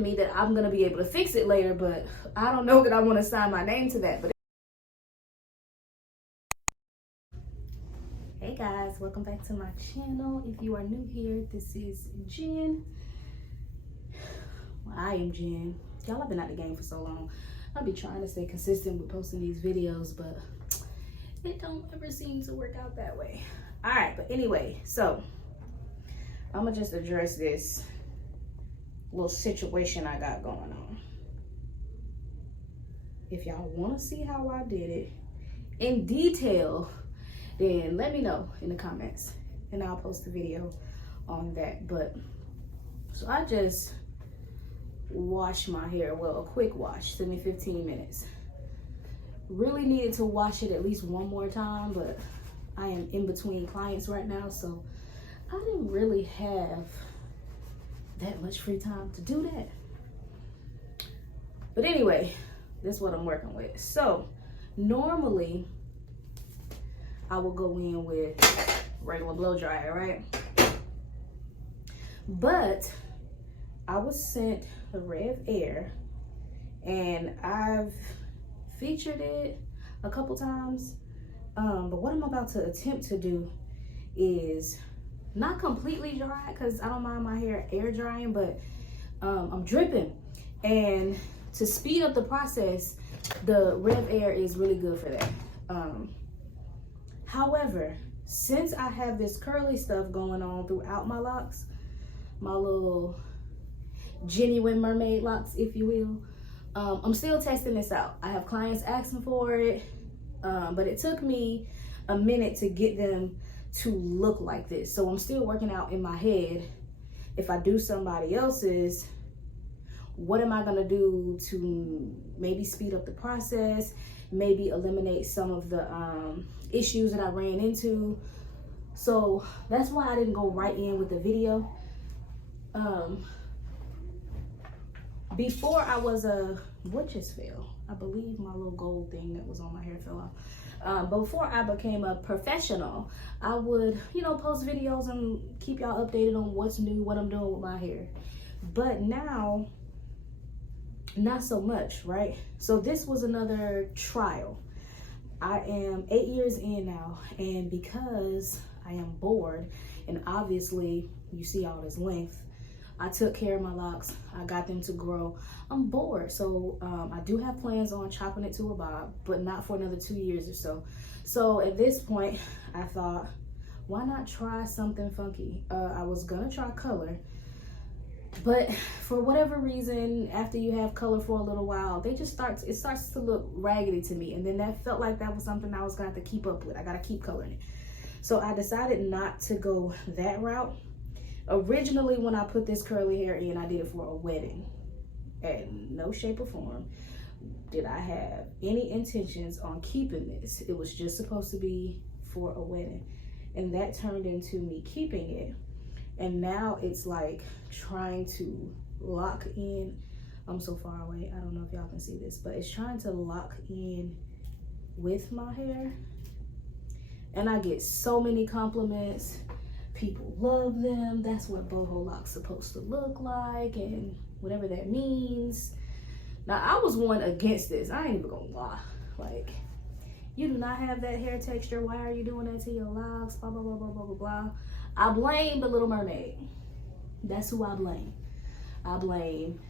in me that I'm gonna be able to fix it later, but I don't know that I want to sign my name to that. But hey guys, welcome back to my channel. If you are new here, this is Jen. Well, I am Jen. Y'all, I've been out the game for so long. I'll be trying to stay consistent with posting these videos, but it don't ever seem to work out that way. All right, but anyway, so I'm gonna just address this little situation I got going on. If y'all want to see how I did it in detail, then let me know in the comments and I'll post a video on that. But so I just washed my hair, well, a quick wash, took me 15 minutes. Really needed to wash it at least one more time, but I am in between clients right now, so I didn't really have that much free time to do that. But anyway, this is what I'm working with. So normally I will go in with regular blow dryer, right? But I was sent a RevAir, and I've featured it a couple times. But what I'm about to attempt to do is not completely dry, because I don't mind my hair air drying, but I'm dripping. And to speed up the process, the RevAir is really good for that. However, since I have this curly stuff going on throughout my locks, my little genuine mermaid locks, if you will, I'm still testing this out. I have clients asking for it, but it took me a minute to get them to look like this. So I'm still working out in my head, if I do somebody else's, what am I gonna do to maybe speed up the process, maybe eliminate some of the issues that I ran into. So that's why I didn't go right in with the video. Before I was what just fell? I believe my little gold thing that was on my hair fell off. Before I became a professional, I would, post videos and keep y'all updated on what's new, what I'm doing with my hair. But now, not so much, right? So this was another trial. I am 8 years in now, and because I am bored, and obviously you see all this length, I took care of my locks, I got them to grow. I'm bored, so I do have plans on chopping it to a bob, but not for another 2 years or so. So at this point, I thought, why not try something funky? I was gonna try color, but for whatever reason, after you have color for a little while, it starts to look raggedy to me. And then that felt like that was something I was gonna have to keep up with. I gotta keep coloring it. So I decided not to go that route. Originally, when I put this curly hair in, I did it for a wedding. And no shape or form did I have any intentions on keeping this. It was just supposed to be for a wedding. And that turned into me keeping it. And now it's like trying to lock in. I'm so far away, I don't know if y'all can see this, but it's trying to lock in with my hair. And I get so many compliments. People love them. That's what boho locks supposed to look like, and whatever that means. Now, I was one against this. I ain't even gonna lie. Like, you do not have that hair texture. Why are you doing that to your locks? Blah, blah, blah, blah, blah, blah, blah. I blame the Little Mermaid. That's who I blame. I blame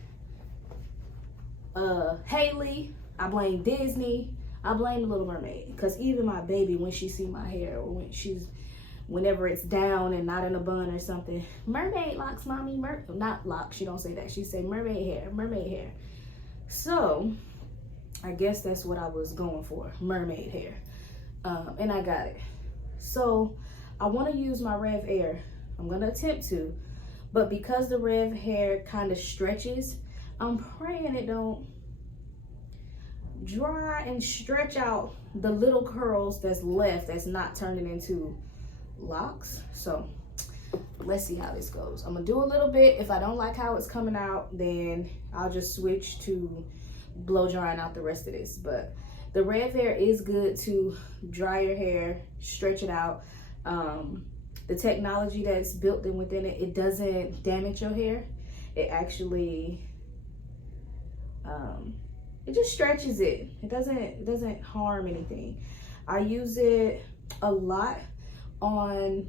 Haley. I blame Disney. I blame the Little Mermaid. Because even my baby, when she see my hair, or whenever it's down and not in a bun or something, mermaid locks, mommy. Not locks, she don't say that. She say mermaid hair, mermaid hair. So I guess that's what I was going for, mermaid hair. And I got it. So I want to use my RevAir. I'm going to attempt to. But because the RevAir kind of stretches, I'm praying it don't dry and stretch out the little curls that's left that's not turning into locks. So let's see how this goes. I'm going to do a little bit. If I don't like how it's coming out, then I'll just switch to blow drying out the rest of this. But the RevAir is good to dry your hair, stretch it out. The technology that's built in within it, it doesn't damage your hair. It actually It just stretches it. It doesn't harm anything. I use it a lot on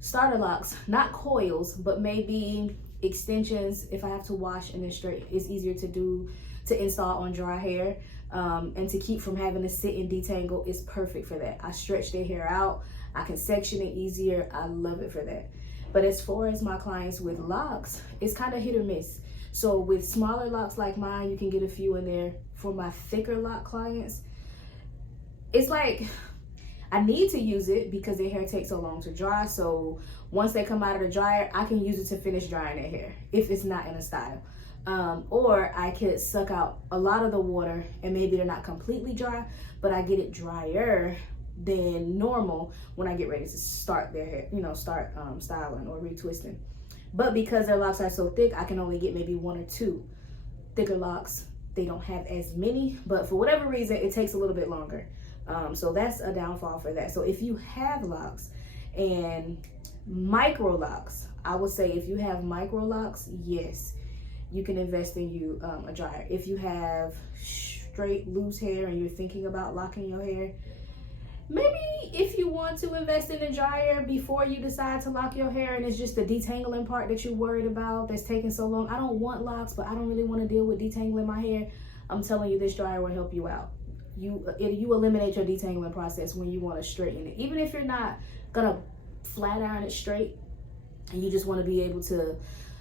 starter locks, not coils, but maybe extensions. If I have to wash and then straight, it's easier to install on dry hair, and to keep from having to sit and detangle is perfect for that. I stretch their hair out. I can section it easier. I love it for that. But as far as my clients with locks, it's kind of hit or miss. So with smaller locks like mine, you can get a few in there. For my thicker lock clients, it's like I need to use it because their hair takes so long to dry. So once they come out of the dryer, I can use it to finish drying their hair if it's not in a style. Or I could suck out a lot of the water and maybe they're not completely dry, but I get it drier than normal when I get ready to start their hair, styling or retwisting. But because their locks are so thick, I can only get maybe 1 or 2 thicker locks. They don't have as many, but for whatever reason, it takes a little bit longer. So that's a downfall for that. So if you have locks and micro locks, I would say if you have micro locks, yes, you can invest in a dryer. If you have straight loose hair and you're thinking about locking your hair, maybe if you want to invest in a dryer before you decide to lock your hair and it's just the detangling part that you're worried about that's taking so long. I don't want locks, but I don't really want to deal with detangling my hair. I'm telling you, this dryer will help you out. You eliminate your detangling process when you want to straighten it. Even if you're not gonna flat iron it straight and you just want to be able to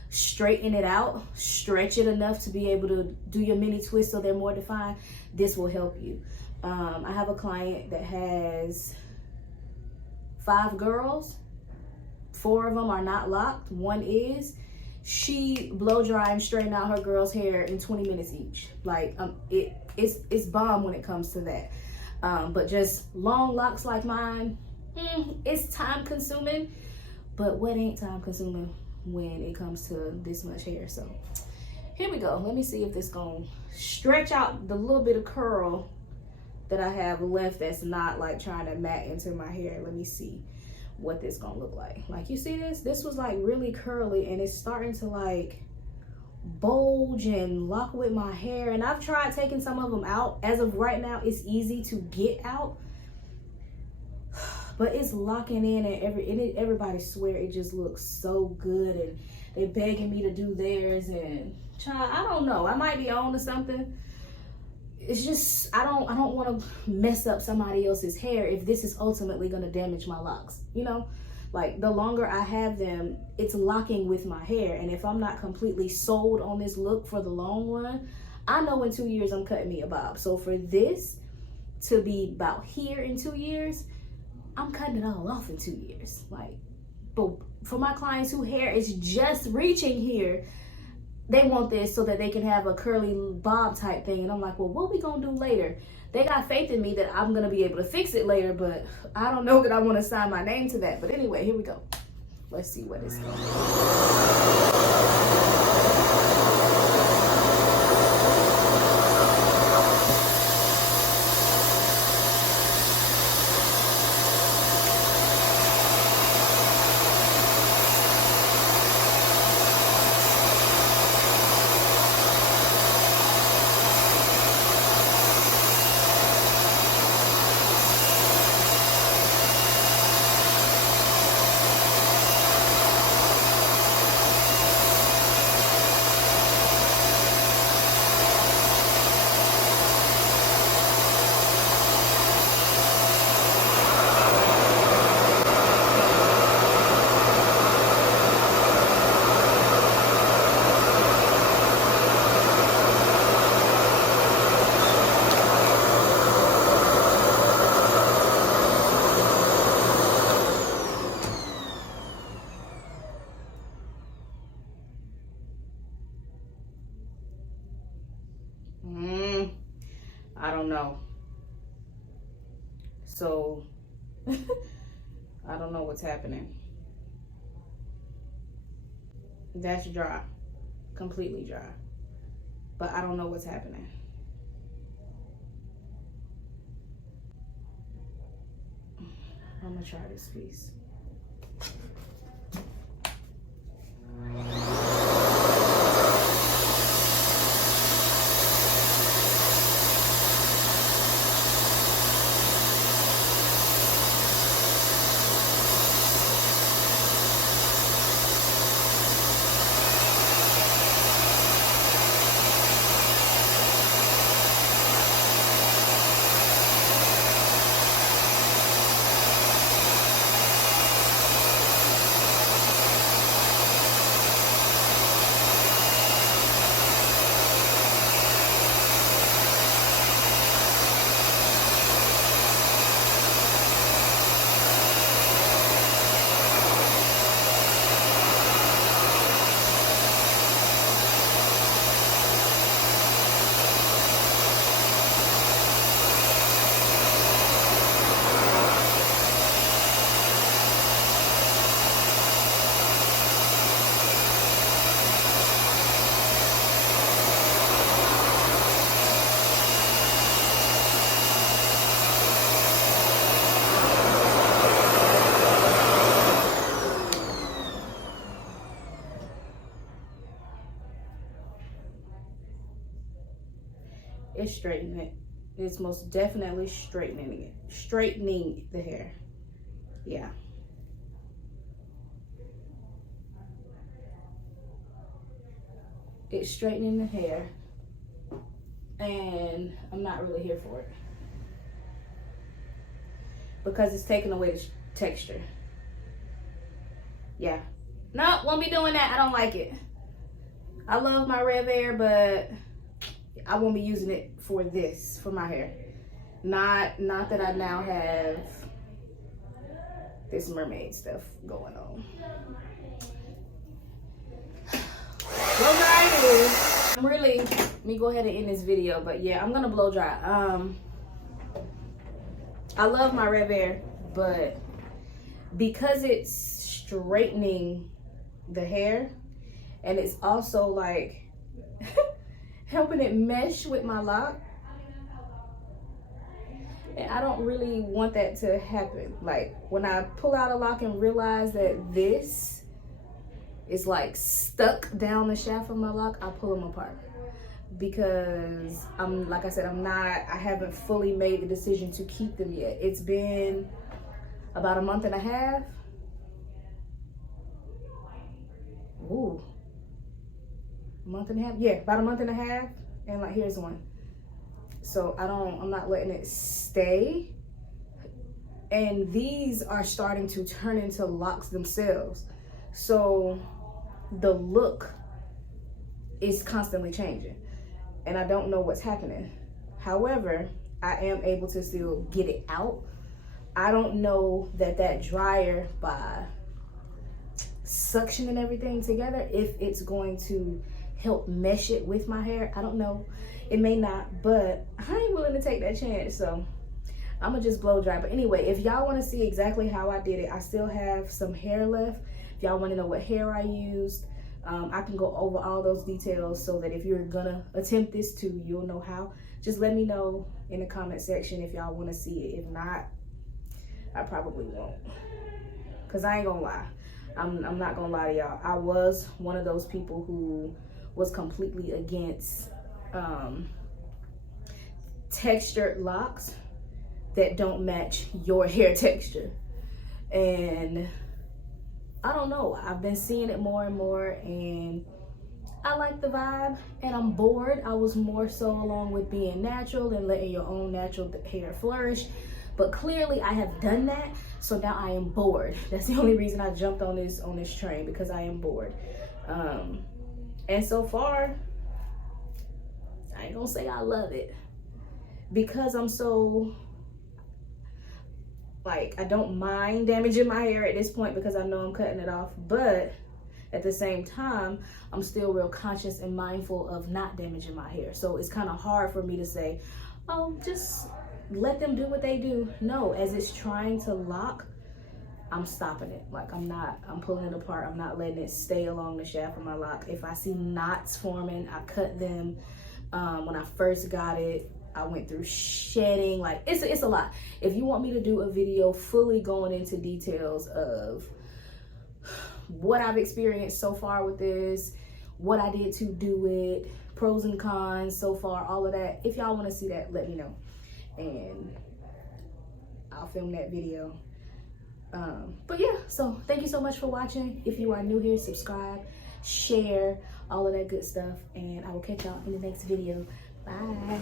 straighten it out, stretch it enough to be able to do your mini twists so they're more defined, this will help you. I have a client that has 5 girls. 4 of them are not locked. 1 is. She blow dry and straighten out her girls' hair in 20 minutes each. Like it's bomb when it comes to that. But just long locks like mine, it's time consuming. But what ain't time consuming when it comes to this much hair? So here we go. Let me see if this gonna stretch out the little bit of curl that I have left that's not like trying to mat into my hair. Let me see what this gonna look like. Like, you see this was like really curly and it's starting to like bulge and lock with my hair, and I've tried taking some of them out. As of right now, it's easy to get out, but it's locking in, and everybody swear it just looks so good, and they're begging me to do theirs. And child, I don't know, I might be on to something. It's just, I don't want to mess up somebody else's hair if this is ultimately going to damage my locks. Like, the longer I have them, it's locking with my hair. And if I'm not completely sold on this look for the long run, I know in 2 years I'm cutting me a bob. So for this to be about here in 2 years, I'm cutting it all off in 2 years. Like, but for my clients whose hair is just reaching here, they want this so that they can have a curly bob type thing. And I'm like, well, what we gonna do later? They got faith in me that I'm gonna be able to fix it later, but I don't know that I want to sign my name to that. But anyway, here we go. Let's see what it's going. I don't know. So I don't know what's happening. That's dry, completely dry, but I don't know what's happening. I'm gonna try this piece. It's straightening it. It's most definitely straightening it. Straightening the hair. Yeah. It's straightening the hair. And I'm not really here for it. Because it's taking away the texture. Yeah. No, won't be doing that. I don't like it. I love my RevAir, but I won't be using it for this, for my hair. Not that I now have this mermaid stuff going on. Blow dry it is. I'm really, let me go ahead and end this video, but yeah, I'm gonna blow dry. I love my RevAir, but because it's straightening the hair, and it's also like helping it mesh with my lock, and I don't really want that to happen. Like when I pull out a lock and realize that this is like stuck down the shaft of my lock, I pull them apart. Because like I said, I haven't fully made the decision to keep them yet. It's been about a month and a half. Ooh. Month and a half? Yeah, about a month and a half. And like, here's one. So I'm not letting it stay. And these are starting to turn into locks themselves. So the look is constantly changing. And I don't know what's happening. However, I am able to still get it out. I don't know that dryer, by suctioning everything together, if it's going to help mesh it with my hair. I don't know. It may not, but I ain't willing to take that chance. So I'm gonna just blow dry. But anyway, if y'all want to see exactly how I did it, I still have some hair left. If y'all want to know what hair I used, I can go over all those details so that if you're gonna attempt this too, you'll know how. Just let me know in the comment section if y'all want to see it. If not, I probably won't. Cause I ain't gonna lie. I'm not gonna lie to y'all. I was one of those people who was completely against textured locks that don't match your hair texture. And I don't know, I've been seeing it more and more, and I like the vibe, and I'm bored. I was more so along with being natural and letting your own natural hair flourish, but clearly I have done that, so now I am bored. That's the only reason I jumped on this train, because I am bored. And so far, I ain't gonna say I love it, because I'm so, like, I don't mind damaging my hair at this point because I know I'm cutting it off, but at the same time, I'm still real conscious and mindful of not damaging my hair. So it's kind of hard for me to say, oh, just let them do what they do. No, as it's trying to lock, I'm stopping it. Like, I'm pulling it apart. I'm not letting it stay along the shaft of my lock. If I see knots forming, I cut them. When I first got it, I went through shedding. Like, it's a lot. If you want me to do a video fully going into details of what I've experienced so far with this, what I did to do it, pros and cons so far, all of that, if y'all want to see that, let me know, and I'll film that video. But yeah, so thank you so much for watching. If you are new here, subscribe, share, all of that good stuff, and I will catch y'all in the next video. Bye.